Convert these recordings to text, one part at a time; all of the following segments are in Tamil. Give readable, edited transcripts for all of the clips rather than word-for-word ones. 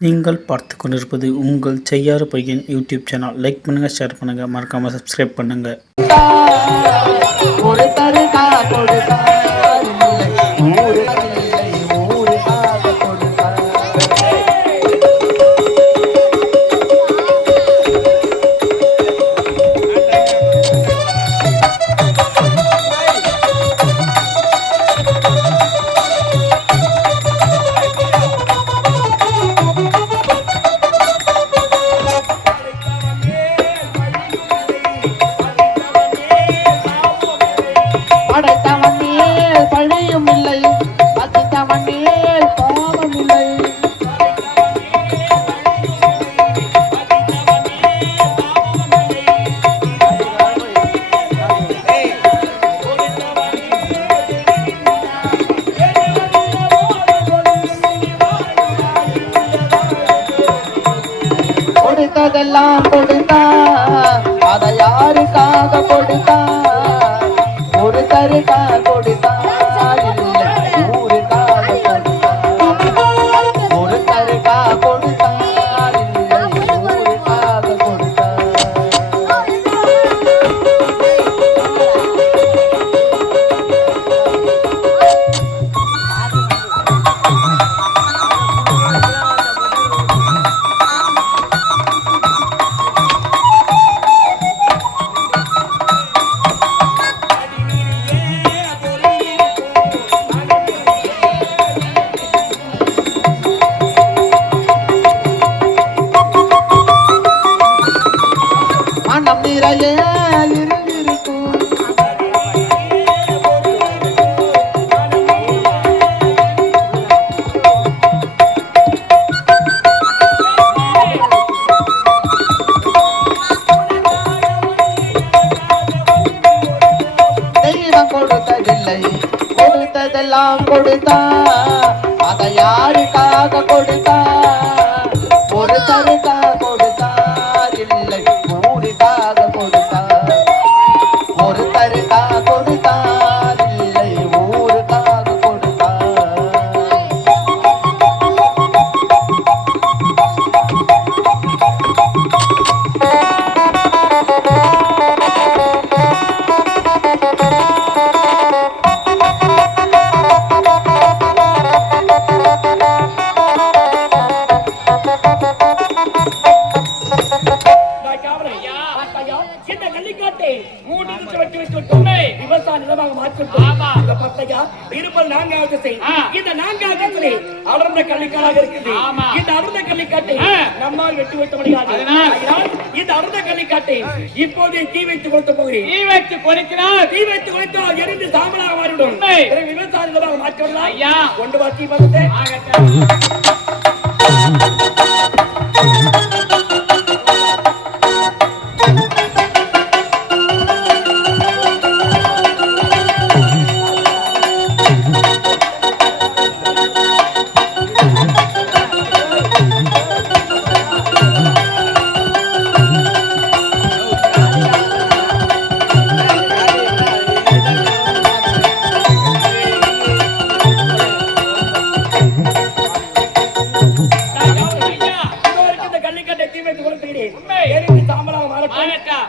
நீங்கள் பார்த்து கொண்டிருப்பது உங்கள் செய்யாறு பையன் யூடியூப் சேனல். லைக் பண்ணுங்க, ஷேர் பண்ணுங்க, மறக்காம சப்ஸ்கிரைப் பண்ணுங்க. கொடுத்ததெல்லாம் கொடுத்தா, அதை யாருக்காக கொடுத்தா? ஒருத்தருக்கா கொடுத்தா, இல்லை ஊருக்காக கொடுத்தா. ஒருத்தருக்கா கொடுத்தா, இல்லை ஊருக்காக கொடுத்தா. கொடுத்ததெல்லாம் கொடுத்தா, அதை யாருக்காக கொடுத்தா? ஒருத்தருக்கா கொடுத்தா, இல்லை ஊருக்காக கொடுத்தா. ஒருத்தருக்கா கொடுத்தா, இல்லை ஊருக்காக கொடுத்தா. விவசாய நிலமாக மாற்றப்படும் இந்த நான்காவது அடர்ந்த கள்ளிக்காடாக இருக்குது. இந்த அடர்ந்த கள்ளிக்காட்டை நம்மால் வெட்டி வைக்க முடியாது. இந்த அடர்ந்த கள்ளிக்காட்டை இப்போது தீ வைத்து கொடுத்து போகிறேன். தீ வைத்து கொடுத்தால் எரிந்து சாம்பலாக மாறிவிடும். விவசாய நிலமாக மாற்றலாம். கொண்டு வா தீ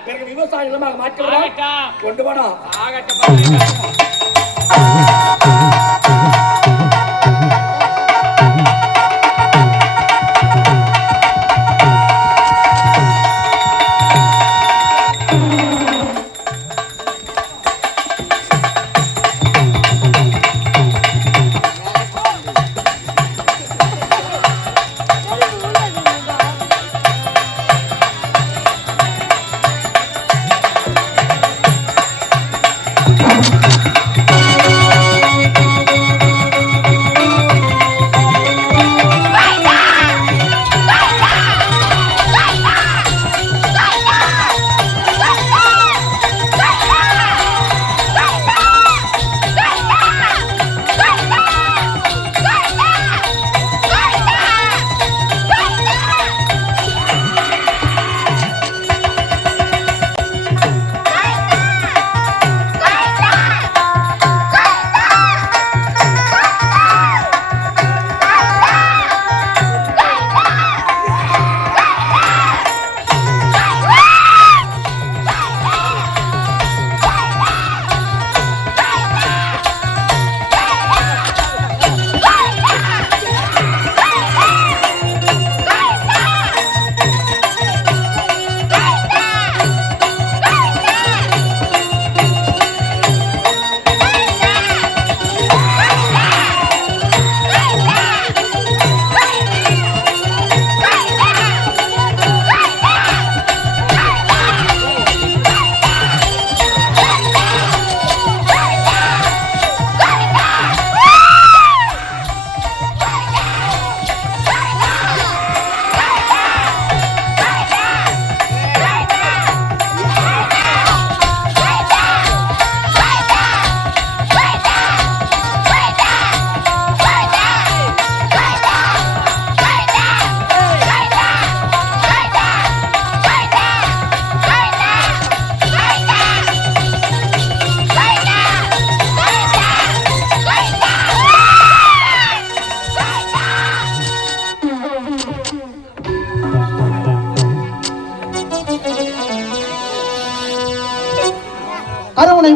வந்து விவசாய நிலமாக மாற்றலாம். கொண்டு போனா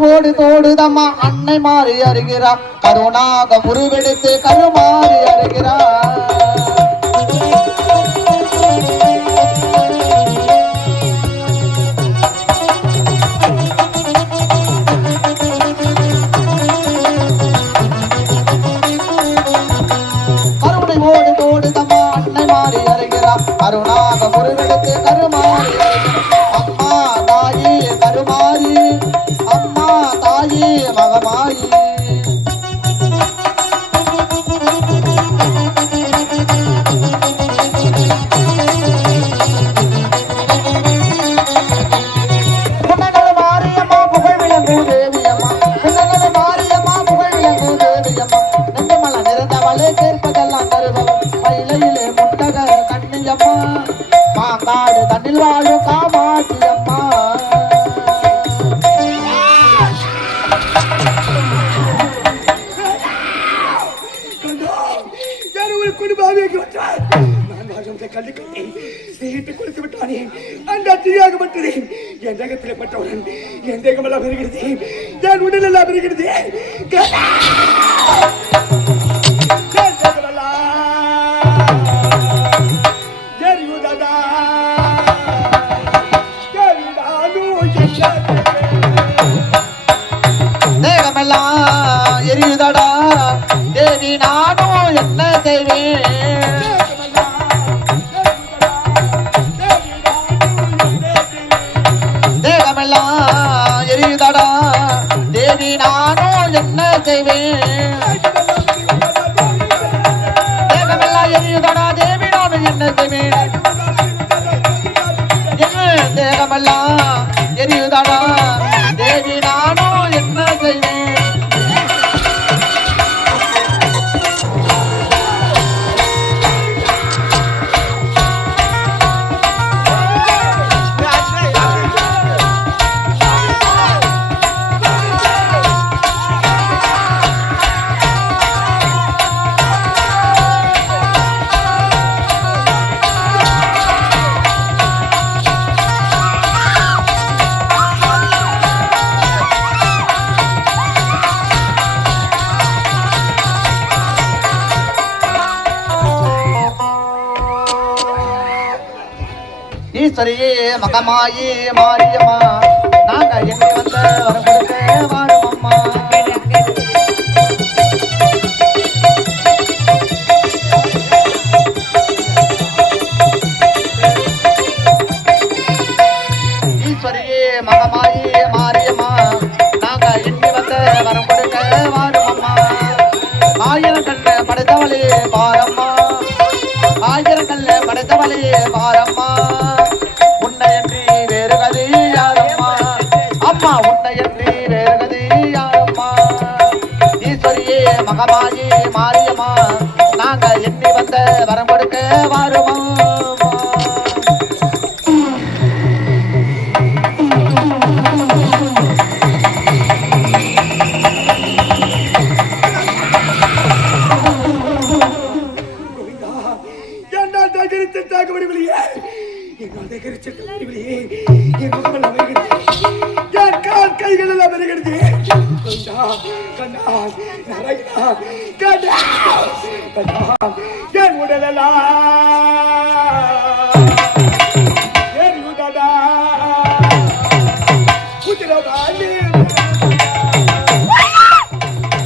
ஓடி தோடுதம்மா அன்னை மாறி அருகிறார் கருணாக முருகெடுத்து கருமாறி அருகிறார் ஓடி தோடுதம்மா அன்னை மாறி அருகிறார் கருணாக முருகெடுத்து கருமாறி அம்மா தாயி கருமாறி அம்மா தாயி மகமாயி புன்னகை மாரியம்மா புகழ் விளங்கு தேவியம்மா புன்னகை மாரியம்மா புகழ் விளங்கு தேவியம்மா நெஞ்சமல நிறைந்தவளே கேட்பதெல்லாம் தருபவம் மயிலையிலே முண்டக கண்ணியம்மா மாங்காடு தண்ணில் வாழும் காமாட்சியம்மா என் உடலெல்லாம் பெறுகிறது தேகமெல்லாம் எரியுதடா தேவி நானும் என்ன செய்வேன் தேகமெல்லாம் எரியுதடா தேவி நானும் என்ன செய்வேன் தேகமெல்லாம் எரியுதடா தேவி நானும் என்ன செய்வேன் தேகமெல்லாம் எரியுதடா தேவி நானும் என்ன செய்வேன் ஈஸ்வரியே மகமாயி மாரியம்மா நாங்க எங்க வந்த வரம் கொடுக்க வாரும் அம்மா ஈஸ்வரியே மகமாயி மாரியம்மா நாங்க எங்க வந்த வரம் கொடுக்க வாரும் அம்மா ஆயிரம் கண்ண படைத்தவளே பாரம்மா ஆயிரம் கல்ல படைத்தவளே பாரம்மா உன்னையன்றி வேறு கதி யாரம்மா அம்மா உன்னையன்றி வேறு கதி யாரம்மா ஈஸ்வரியே மகமாயி மாரியம்மா நாங்க எண்ணி வந்த வரம் கொடுக்க வாருமா கைகள் எல்லாம் வருகிறது என் உடலெல்லாம்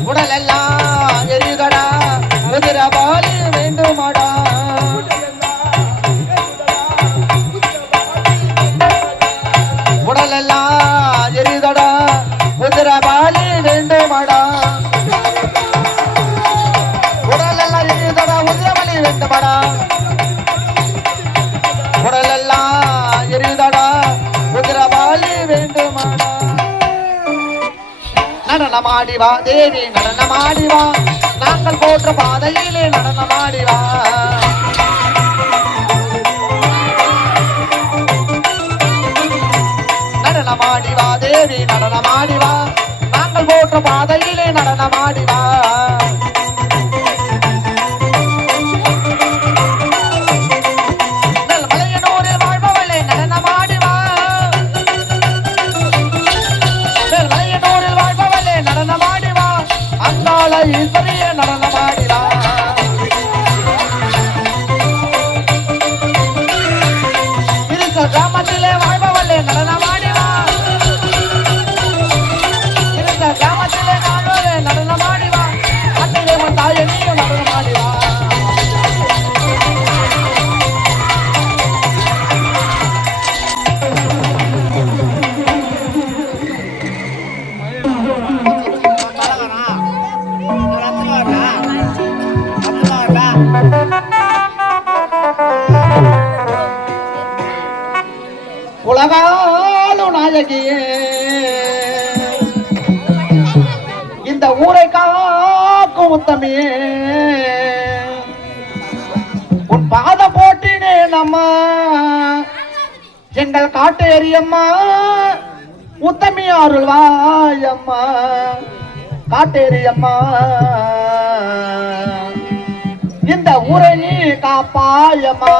உடலெல்லாம் எரியுதடா உதிரபாலி வேண்டுமாடா உடலெல்லாம் எரியுதடா உதிரபாலி வேண்டுமாடா உடலெல்லாம் எரியுதடா உதிரபாலி வேண்டுமாடா உடலெல்லாம் எரியுதடா உதிரபாலி வேண்டுமாடா நடனமாடிவா தேவி நடனமாடிவா நாங்கள் போற்ற பாதையிலே நடனமாடிவா நடனமாடிவா தேவி நடனமாடிவா நாங்கள் போற்ற பாதையிலே நடனமாடிவா மலையனூரில் வாழ்பவளே நடனமாடிவா மலையனூரில் மலை ஈஸ்வரிய நடனமாடிடா இருக்க கிராமத்திலே வாழ்பவளே நடனமாடிவா இருக்க கிராமத்திலே நானோரே நடனமாடிவா அன்னையே உன் தாயை நீயும் நடனமாடிவா உலகாலும் நாயகியே இந்த ஊரை காக்கும் உத்தமியே உன் பாத போட்டினே நம்ம எங்கள் காட்டு ஏரியம்மா உத்தமி அருள்வாயம்மா காட்டேரியம்மா இந்த ஊரை நீ காப்பாயம்மா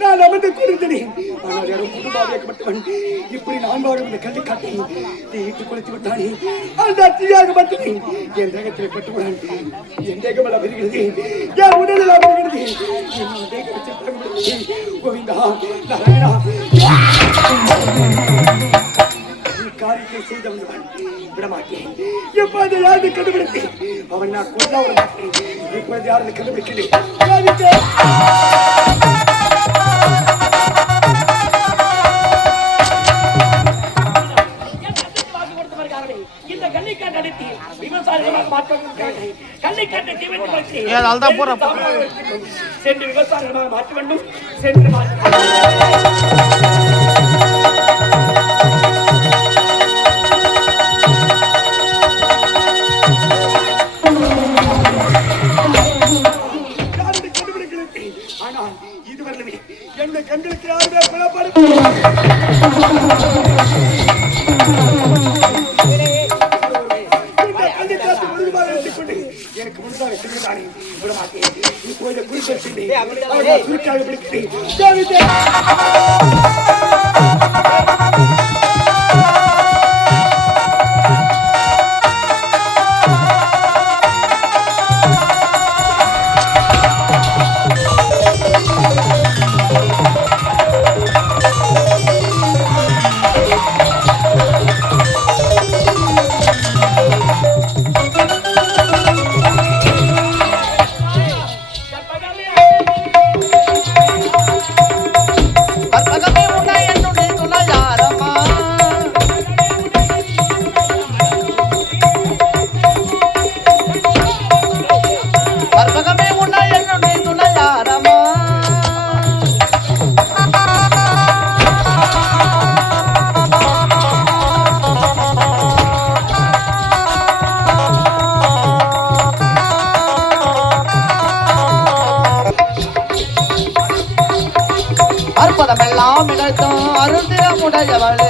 நான் அமர்ந்து கூறுகிறேன். ஆனால் யாரும் குடும்பமாக்கப்பட்டவன் இப்படி நான் வாழும் இந்த கல்லை காட்டி தீட்டு குளித்து விட்டானே, அந்த தீயாக மட்டுமே என் தேகத்தில் பட்டுவிடான். என் தேகம் எல்லாம் வருகிறது, என் உடலில் வருகிறது, என் தேகம் கோவிந்தா நாராயணா. காரியத்தை செய்தவன் விடமாட்டேன். எப்போது யாரு கண்டுபிடித்து அவன் நான் கொண்டா இப்போது யாரு கண்டுபிடிக்கிறேன். இந்த கல்லிக்காட்டு நடத்தி விவசாயிகளாக மாற்ற கல்லிக்காட்டை சென்று விவசாயிகளாக மாற்ற வேண்டும். சென்று ஆனால் இதுவரை என்னை கண்களுக்கு யாருமே புலப்படும் எனக்கு முன்பாக சென்றுதானே விடமாட்டேன். இப்போது குறிப்பாக பிடிக்கிறேன். உடையவளே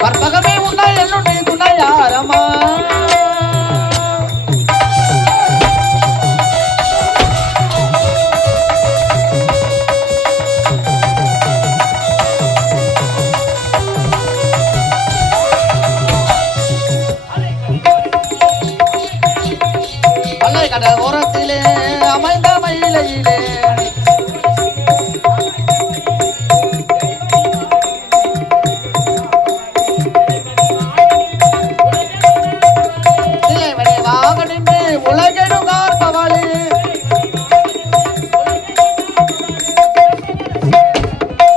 கற்பகமே உன்னை என்னுடைய துணையாரமா கடல் ஓரத்திலே அமைந்த மயிலையிலே சிலைவடிவாக நின்று உலகெடு காப்பவளே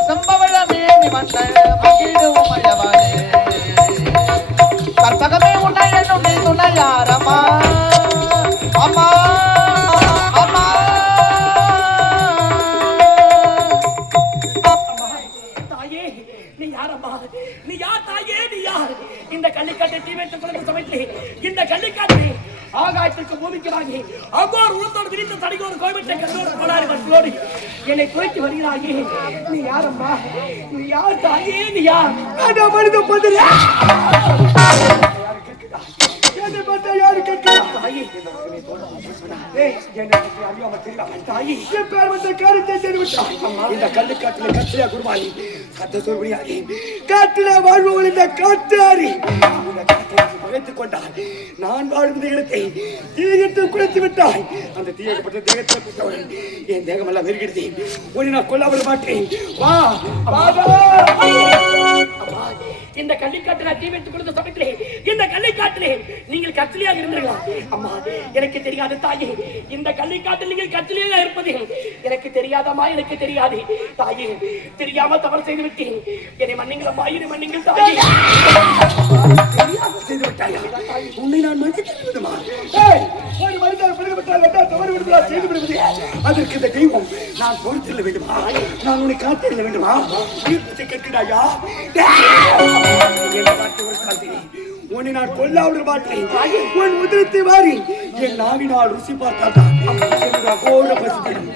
செம்பவள மேனி மண்டல் மகிழ் உமையவளே கற்பகமே உன்னை என்னுடைய துணையாரமா அம்மா அம்மா தாயே நீ யாரம்மா நீ யார் தாயே நீ யார் இந்த கள்ளிக்காட்டை தீ வைத்துக் கொண்டு சமைத்து இந்த கள்ளிக்காட்டை ஆகாயத்திற்கு பூமிக்கு வாங்கி அவ்வாறு உருத்தோடு விரித்த தடிகோடு கோவிட்டை கண்டோடு கோடாரி மக்களோடு என்னை குறைத்து வருகிறாயே நீ யாரம்மா நீ யார் தாயே நீ யார் மனித பதில் நான் வாழ்ந்த இடத்தை தீயத்து குறைத்து விட்டாய் அந்த தீயப்பட்ட தேகத்தில் என் தேகமெல்லாம் வெறுகிறது உன்னை நான் கொல்லாமல் மாட்டேன் வா இந்த கள்ளிக்காட்டில் தீ வைத்துக் கொடுத்த சமயத்திலே இந்த கள்ளிக்காட்டிலே நீங்கள் கத்திலியாக இருந்தீர்களா அம்மா எனக்கு தெரியாது தாயே இந்த கள்ளிக்காட்டில் நீங்கள் கத்திலியாக இருப்பது எனக்கு தெரியாதம்மா எனக்கு தெரியாது தாயே தெரியாம தவறு செய்து விட்டேன் என்னை மன்னிங்கள் அம்மா என்னை மன்னிங்கள் தாயே செய்து விட்டாயா உன்னை நான் மன்னிக்கிறேன் ஒரு மனிதர் பிடிபட்டால் தவறு விடுதலா செய்து விடுவது அதற்கு இந்த தெய்வம் நான் பொறுத்திருக்க வேண்டுமா நான் உன்னை காத்திருக்க வேண்டுமா கேட்கிறாயா உன்னை நான் கொல்லாவுடன் மாட்டேன் உன் உதிரத்தை மாறி என் நாவினால் ருசி பார்த்தால்தான் அகோர பசித்தேன்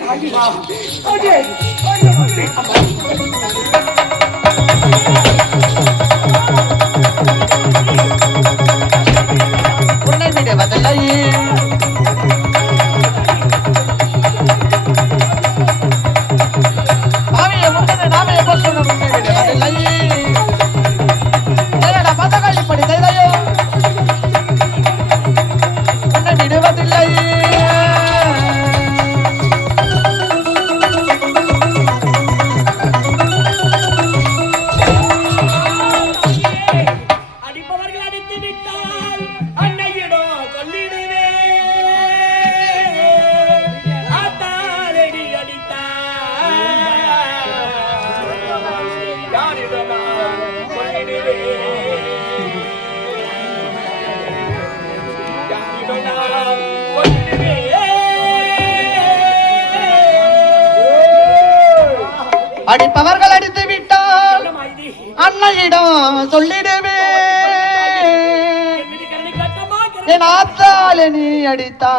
உன்னை விடுவதில்லை நாமே முன்னே நாமே பசுன உன்னை விடுவதில்லை இப்படி செய்தையோ உன்னை விடுவதில்லை அடிப்பவர்கள் அடித்து விட்டால் அன்னையிடோ சொல்லிடுவே ஆத்தாலடி அடித்தார் யாரிடம் சொல்லிடுவே அடிப்பவர்கள் அடித்து விட்டால் அன்னையிடம் சொல்லிடுவே என் ஆத்தாலே நீ அடித்தா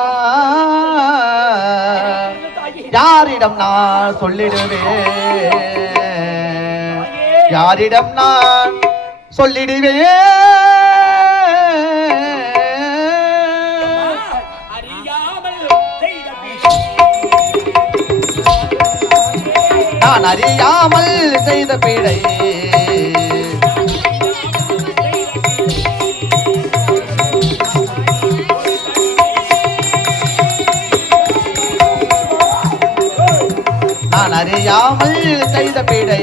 யாரிடம் நான் சொல்லிடுவே யாரிடம் நான் சொல்லிடுவே நான் அறியாமல் செய்த பீடை நான் அறியாமல் செய்த பீடை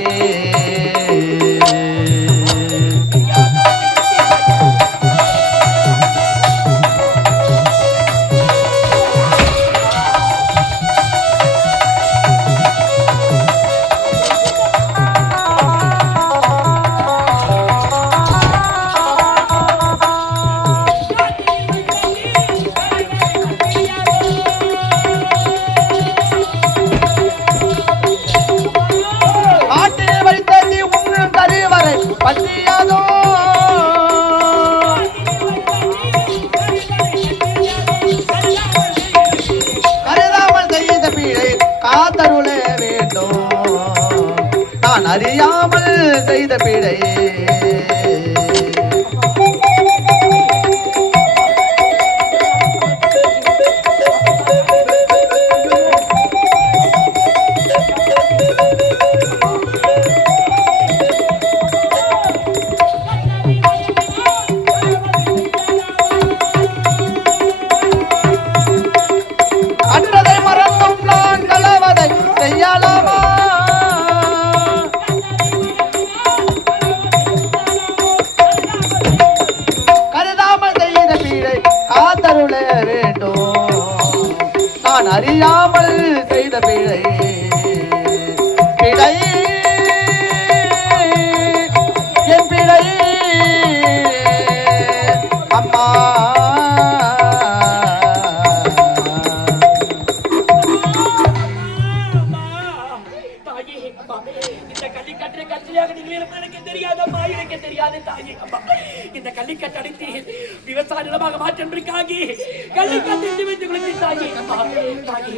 காட்டில் வைத்த நீ நான் அறியாமல் செய்த பிழை அறியாமல் செய்த பிழை பிழை என் பிழை அம்மா இந்த கள்ளிக்கட்டு அடித்து விவசாய நிலமாக மாற்றத்திற்காக கள்ளிக்கட்டு வைத்து கொடுத்து தாயே அம்மா தாயே.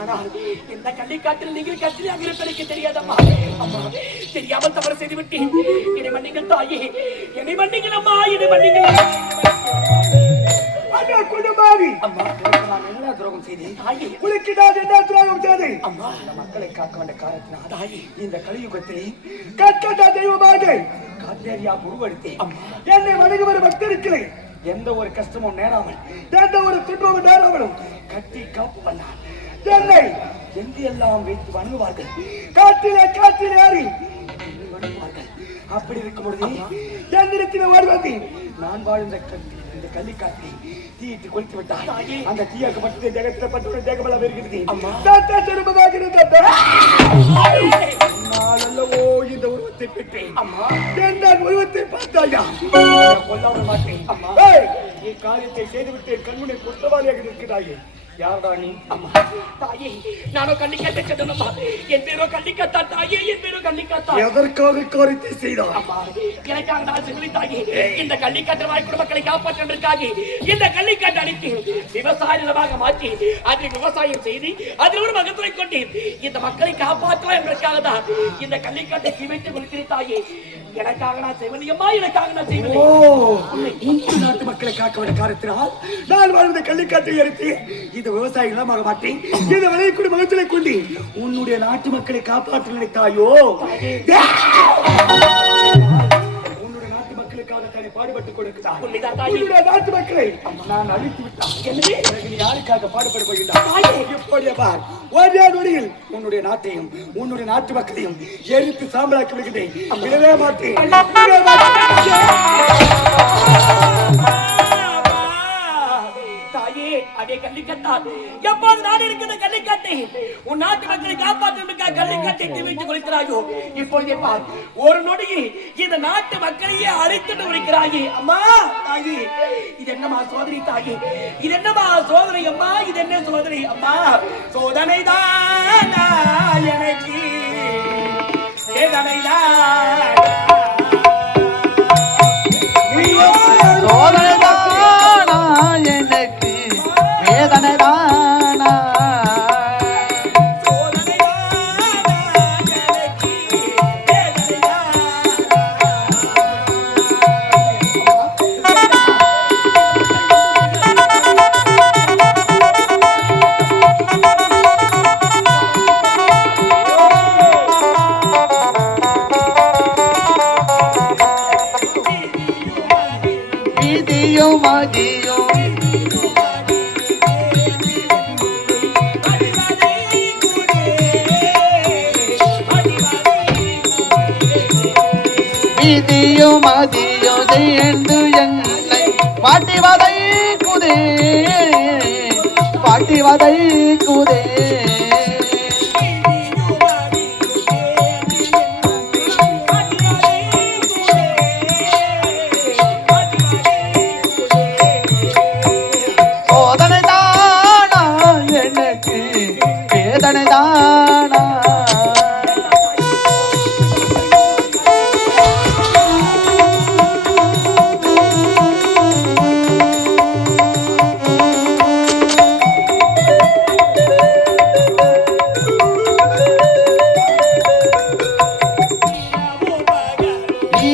ஆனால் இந்த கள்ளிக்காட்டில் நீங்கள் கத்திரியாக இருப்பதற்கு தெரியாதம்மா. அம்மா தெரியாமல் தவறு செய்து விட்டேன். என்னை மன்னிங்கள் தாயே, என்னை மன்னிங்கள் அம்மா, என்னை மன்னிங்கள். மக்களை காக்க வேண்டிய காரணத்தினால் தாயே இந்த கலியுகத்திலே கற்கண்ட தெய்வமாக காத்தேரியா உருவெடுத்தேன். என்னை வணங்குவது பக்தர்களே எந்த ஒரு கஷ்டமும் நேராமல் எந்த ஒரு துன்பமும் நேராமலும் கட்டி காப்பு பண்ணார். என்னை எங்கு எல்லாம் வைத்து வணங்குவார்கள். காற்றிலே ஏறி வணங்குவார்கள். அப்படி இருக்கும் பொழுது எந்திரத்தில் வருவது நான் வாழ்ந்த இந்த கள்ளிக்காட்டை தீயிட்டு கொளுத்து விட்டார். அந்த தீயாக்கப்பட்டது தேகத்தில் பட்டு தேகபலம் இருக்கிறது. நாளல்லவோ இந்த உருவத்தை பெற்றேன். எந்த உருவத்தை பார்த்தாயா கொல்லாமல் மாட்டேன். நீ காரியத்தை செய்துவிட்டு கண்முனை குற்றவாளியாக இருக்கிறாயே. யாரா நீ? அம்மா தாயே நானோ கள்ளிக்கட்டை சென்றனம்மா. என் பேரோ கள்ளிக்கத்தா தாயே, என் பேரோ கள்ளிக்கத்தா. எதற்காக காரியத்தை செய்தார்? அம்மா எனக்காக நான் சொல்லி தாயே இந்த கள்ளிக்கட்டை வாய் குடும்பங்களை காப்பாற்றுவதற்காக இந்த கள்ளிக்கட்டை அடித்து விவசாய நிலமாக மாற்றி அதில் விவசாயம் செய்து அதில் ஒரு மகத்துவரை கொண்டு இந்த மக்களை காப்பாற்றுவோம் என்பதற்காக தான் இந்த கள்ளிக்கட்டை தீவைத்து கொடுக்கிறேன் தாயே. எனக்காக நான் செய்வது அம்மா, எனக்காக நான் செய்வது நாட்டு மக்களை காக்க வேண்டிய காரணத்தினால் நான் வாழ்ந்த கள்ளிக்காட்டை எடுத்து இந்த விவசாய நிலமாக மாட்டேன். இந்த விளையக்கூடிய மகத்திலே கொண்டு உன்னுடைய நாட்டு மக்களை காப்பாற்ற நினைத்தாயோ? உன்னுடைய நாட்டு மக்களுக்காக தானே பாடுபட்டுக் கொடுக்கிறார். நாட்டு மக்களை நான் அழித்து விட்டான். யாருக்காக பாடுபட போகிறார்? ஒரே நொடியில் உன்னுடைய நாட்டையும் உன்னுடைய நாட்டு மக்களையும் எரித்து சாம்பலாக்கி விடுகிறேன். விடவே மாட்டேன். அதே கள்ளிக்கட்டா எப்போது நான் இருக்கிற கள்ளிக்கட்டை உன் நாட்டு மக்களை காப்பாற்றுவதற்காக கள்ளிக்கட்டை தீ வைத்து கொடுக்கிறாயோ? இப்பொழுதே பார், ஒரு நொடியில் இந்த நாட்டு மக்களையே அழித்துட்டு இருக்கிறாயே. அம்மா தாயி, இது என்னமா சோதனை தாயி? இது என்னமா சோதனை அம்மா? இது என்ன சோதனை அம்மா? சோதனை தான் எனக்கு வேதனைதான் எனக்கு வேதனைதானா விதியும் மதியும் விதியும் மதியும் சேர்ந்து என்னை பாட்டிவதை குதே பாட்டிவதை குதே சோதனை தானா எனக்கு வேதனை தானா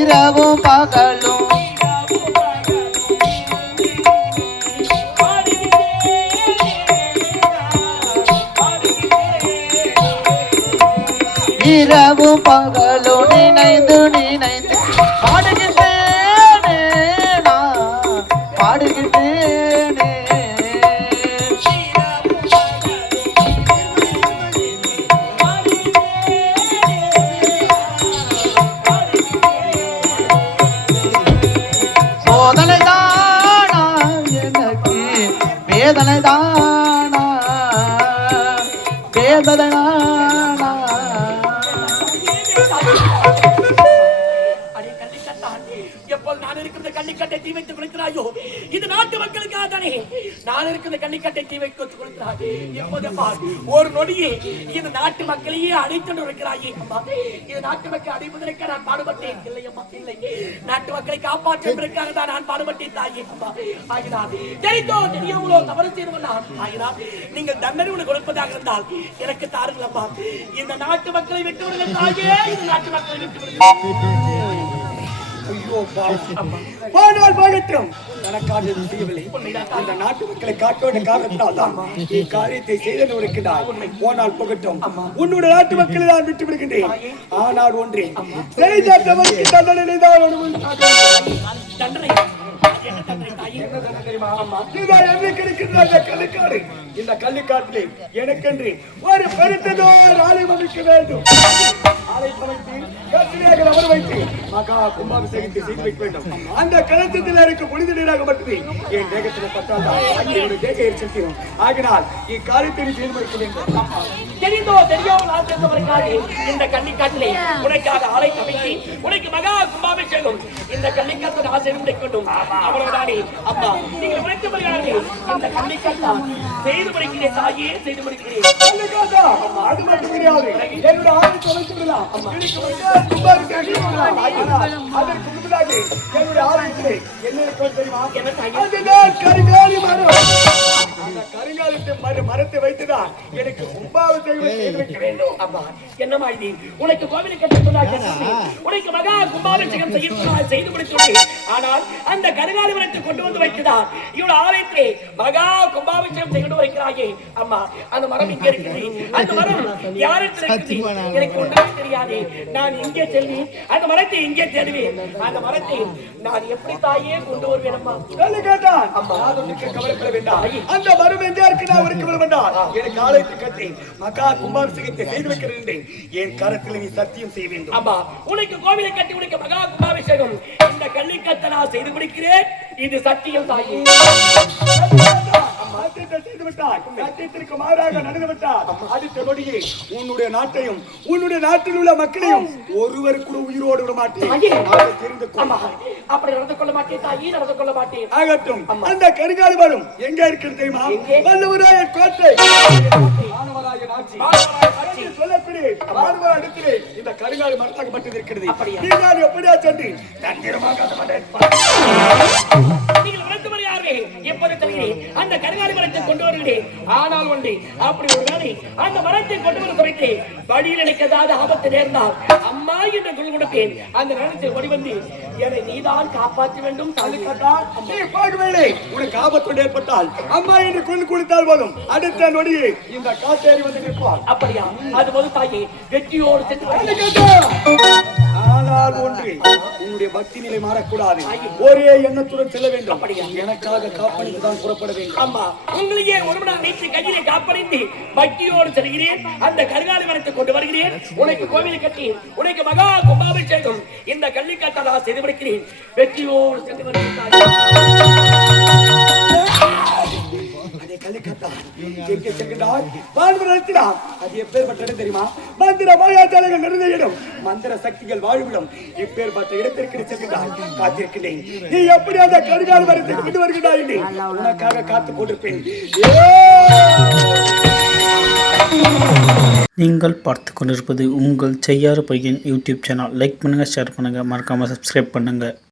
இரவும் பகலும் இரவும் பகலும் நினைந்து நினைந்து பாடுகின்றேனே நான் பாடுகின்றேனே சோதனை தானா எனக்கு வேதனை தானா வேதனை தானா எப்போது நான் இருக்கிற கள்ளிக்கட்டை தீ வைத்து கொடுக்கிறாயோ இது நாட்டு மக்களுக்காக தானே நான் இருக்கிற கள்ளிக்கட்டை தீ வைத்து கொடுக்கிறாய் எப்போதப்பா ஒரு நொடியே இது நாட்டு மக்களையே அழைத்து இருக்கிறாயே அம்மா இது நாட்டு மக்கள் அடைப்பதற்கு நான் பாடுபட்டேன் இல்லை அம்மா இல்லை நாட்டு மக்களை காப்பாற்றுவதற்காக தான் நான் பாடுபட்டேன் தாயே அம்மா ஆகினார் தெரிந்தோ தெரியாமலோ தவறு செய்தவன் நான் ஆகினார் நீங்கள் தண்டனை கொடுப்பதாக இருந்தால் எனக்கு தாருங்கள் அம்மா இந்த நாட்டு மக்களை விட்டு விடுங்கள் தாயே இந்த நாட்டு மக்களை விட்டு விடுங்கள் ஐயோ பாடால் பாடட்டும் தனக்காக செய்யவில்லை அந்த நாட்டு மக்களை காட்டோட காரணத்தால் தான் காரியத்தை செய்து இருக்கிறார் போனால் போகட்டும் உன்னோட நாட்டு மக்களை நான் விட்டு விடுகின்றேன் ஆனால் ஒன்றே செய்தவருக்கு தண்டனை தண்டனை இந்த கள்ளிக்காட்டிலே எனக்கென்று ஒரு பெருத்ததோர் ஆலயம் அமைக்க வேண்டும் மகா கும்பாபிஷேகத்தை செய்து வைக்க வேண்டும் அந்த கலசத்தில் இருக்க புனித நீராக மட்டுமே என் தேகத்தில் பட்டால் என்னுடைய தேக எரிச்சலும் ஆகினால் இக்காரியத்தை செயல்படுத்த வேண்டும் தெரிந்தோ தெரியாமல் இந்த கள்ளிக்காட்டிலே உனக்காக ஆலை அமைத்து உனக்கு மகா கும்பாபிஷேகம் இந்த கள்ளிக்காட்டின் ஆசை கொண்டும் அவ்வளவுதானே அப்பா நீங்கள் உழைத்து வருகிறார்கள் இந்த கள்ளிக்காட்டா செய்து முடிக்கிறேன் தாயே செய்து முடிக்கிறேன் அது மட்டும் கிடையாது என்னோட ஆலை தொலைத்து விடலாம் அதற்கு முன்பதாக என்னுடைய ஆலயத்திலே என்ன இருக்கும் தெரியுமா அதுதான் கருங்காலி மரம் அந்த கருங்காலத்தை மரத்தை வைத்துதான் எனக்கு கும்பாபிஷேகம் செய்து வைக்க வேண்டும் அப்பா என்னமா இது உனக்கு கோவிலை கட்டுவதாக உனக்கு மகா கும்பாபிஷேகம் செய்து முடித்துள்ளேன் ஆனால் அந்த கருங்காலி மரத்தை கொண்டு வந்து வைத்துதான் இவள் ஆலயத்திலே மகா கும்பாபிஷேகம் செய்து வைக்கிறாயே அம்மா அந்த மரம் இங்கே இருக்கிறது அந்த மரம் யாருக்கு எனக்கு ஒன்றாக தெரியாது நான் இங்கே செல்வி அந்த மரத்தை இங்கே தேடுவேன் அந்த மரத்தை நான் எப்படி தாயே கொண்டு வருவேன் அம்மா கவலைப்பட வேண்டாம் அந்த மரம் எங்கே இருக்கு நான் உனக்கு வர வேண்டாம் எனக்கு ஆலயத்தை கட்டி மகா கும்பாபிஷேகத்தை செய்து வைக்கிறேன் என் கரத்தில் நீ சத்தியம் செய்ய வேண்டும் அம்மா உனக்கு கோவிலை கட்டி உனக்கு மகா கும்பாபிஷேகம் இந்த கள்ளிக்கட்டை நான் செய்து முடிக்கிறேன் இது சத்தியம் தாயே சத்தியத்திற்கு மாறாக நடந்து விட்டார் அடுத்த நொடியே உன்னுடைய நாட்டையும் உன்னுடைய நாட்டில் உள்ள மக்களையும் ஒருவர் கூட உயிரோடு விட மாட்டேன் தெரிந்து அப்படி நடந்து கொள்ள மாட்டேன் தாயே நடந்து கொள்ள மாட்டேன் ஆகட்டும் அந்த கருங்காலி மரம் எங்க இருக்கிறது தெரியுமா வல்லவராய கோட்டை சொல்லப்படி இடத்திலே இந்த கருங்காலி மரத்தாக்கப்பட்டு இருக்கிறது நீங்கள் எப்படியா சென்று தந்திரமாக நீங்கள் உணர்ந்து வருகிறார்கள் எப்போது தெரிகிறேன் அந்த கருங்காலி மரத்தை கொண்டு வருகிறேன் ஆனால் ஒன்று அப்படி ஒரு வேலை அந்த மரத்தை கொண்டு வர துறைத்து வழியில் எனக்கு ஏதாவது ஆபத்து நேர்ந்தால் அம்மா என்று குரல் கொடுப்பேன் அந்த நேரத்தில் வடிவந்து என்னை நீதான் காப்பாற்ற வேண்டும் உனக்கு ஆபத்து ஏற்பட்டால் அம்மா என்று குரல் கொடுத்தால் போதும் அடுத்த நொடியே இந்த காட்டேறி வந்து நிற்பார் அப்படியா அது போது தாயே வெற்றியோடு சென்று ஆனால் ஒன்று உன்னுடைய பக்தி நிலை மாறக்கூடாது ஒரே எண்ணத்துடன் செல்ல வேண்டும் எனக்காக காப்பணிந்து தான் புறப்பட வேண்டும் அம்மா உங்களையே ஒருவனாக வைத்து கையிலே காப்பணிந்து பக்தியோடு செல்கிறேன் அந்த கருங்காலி மரத்தை கொண்டு வருகிறேன் உனக்கு கோவிலை கட்டி உனக்கு மகா கும்பாபிஷேகம் இந்த கள்ளிக்காட்டை நான் செய்து முடிக்கிறேன் வெற்றியோடு சென்று வருகிறேன் தெரியுமா மந்திர மாயாஜாலங்கள் நிறைந்த இடம் மந்திர சக்திகள் வாழுமிடம் இப்பேற்பட்ட இடத்திற்கு செல்கிறார் காத்திருக்கிறேன் நீ எப்படி அந்த கருங்காலி மரத்தை கொண்டு வருகிறாய் என்று உனக்காக காத்துக் கொண்டிருப்பேன் நீங்கள் பார்த்து கொண்டிருப்பது உங்கள் செய்யாறு பையன் யூடியூப் சேனல். லைக் பண்ணுங்கள், ஷேர் பண்ணுங்கள், மறக்காமல் சப்ஸ்கிரைப் பண்ணுங்கள்.